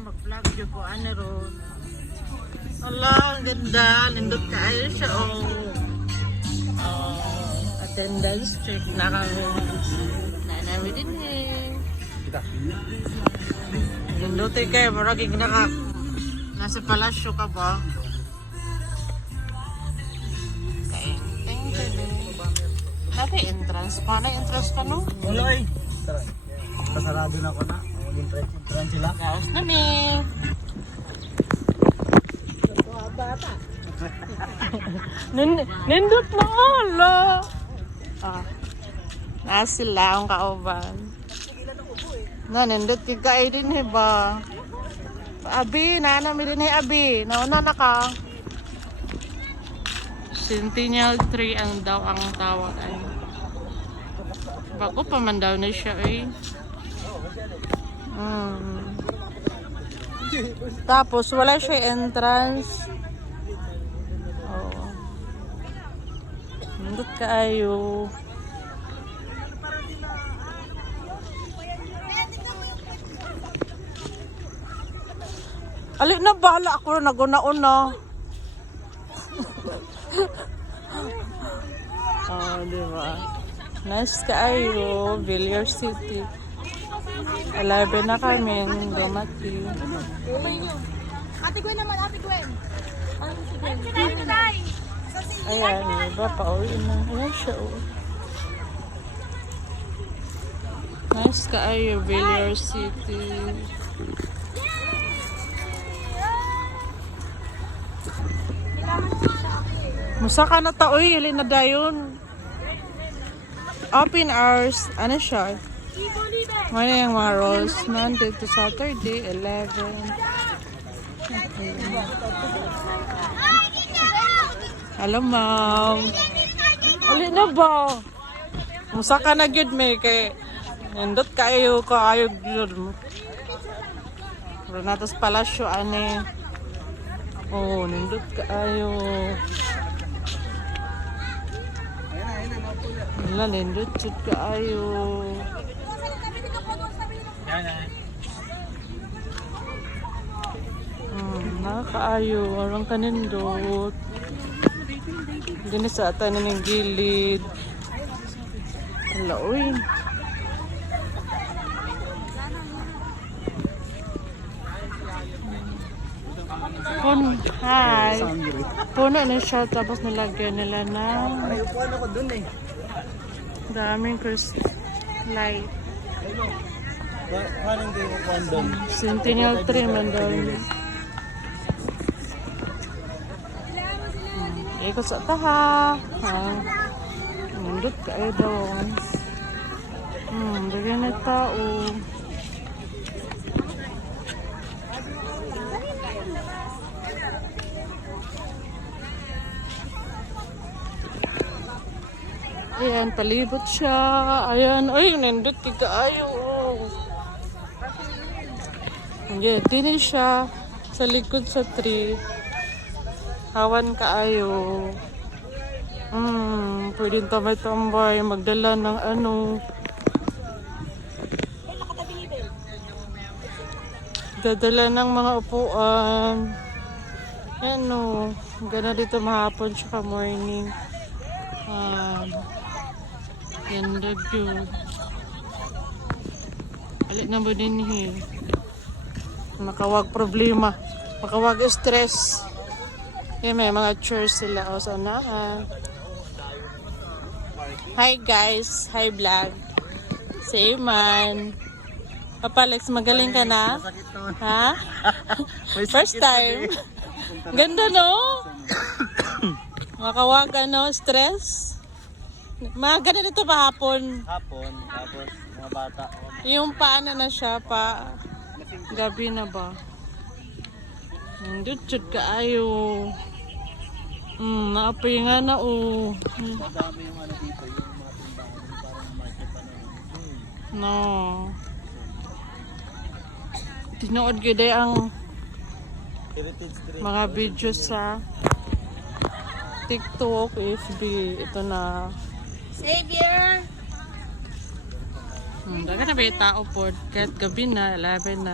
mag-vlog yung ko ano ron. Ala, ang ganda. Nindot kayo siya, oh. Attendance check na kami. Nanami din eh. Nindot kayo, maraging nasa palasyo ka ba? Natin entrance. Paano entrance ka no? Wala eh. Pasarado na ko na. Entrance sila. Gaos na ni. Bata. Nindot na ala. Sila ang kauban. Nindot kikay din eh ba? Abi, nanami din eh abi. Nauna na ka. Centennial tree ang daw ang tawag ay. Bago pa man daw na siya eh. Tapos wala siya entrance. Oh. Nandun kaayo. Alik na bala ako na naguna-una. Oh, diba? Nice kaayo, Villar City. 11 na kami, dumating. Ate Gwen naman, Ate Gwen. Ayan, diba? Pauwi na. Ayan siya, oh. Nice kaayo, Villar City. Musa ka na taoy, ilin na dayon. Open hours, ano siya? Ano yung mga rolls? Monday to Saturday, 11. Okay. Hello, ma'am. Alin na ba? Musa ka na good, may kay nandot kayo good mo. Renatos Palacio, ane. Oh, nandot kayo. Wala, nindot chut kaayo. Nakakaayo. Warang kanindot. Gani sa ata na ng gilid. Wala, uy. Hi. Puno na siya. Tapos nalagyan nila ng Ay, upuan ako dun eh. daming Christmas light. Paano hindi upuan dun? Centennial tree man daw. Ikot sa taha. Nandot kayo daw. Bigyan na tao. Ayan, palibot siya. Ayan, ay, nindot kikaayo. Ayan, din siya sa likod sa tree. Hawan kaayo. Pwedeng tambay-tambay, magdala ng ano. Dadala ng mga upuan. Ano, gana dito mahapon siya morning. Ganda yun. Alit na ba din eh. Makawag problema. Makawag stress. Yan, may mga chairs sila. O, sana. Hi guys. Hi vlog. Say man. Papa Alex, magaling ka na? Ha? First time. Ganda no? Makawag ano, stress. Mga ganun ito ba hapon? Hapon, tapos mga bata. Yung paano na siya pa gabi na ba? Nandun chud kaayo. Naapoy nga na oh. Madami yung ano dito, yung mga tindahan, parang market ano. No. Tinood gid ang Heritage Street. mga video sa TikTok, FB. Ito na. Savior! Daga na ba yung tao po? Kahit gabi na, 11 na.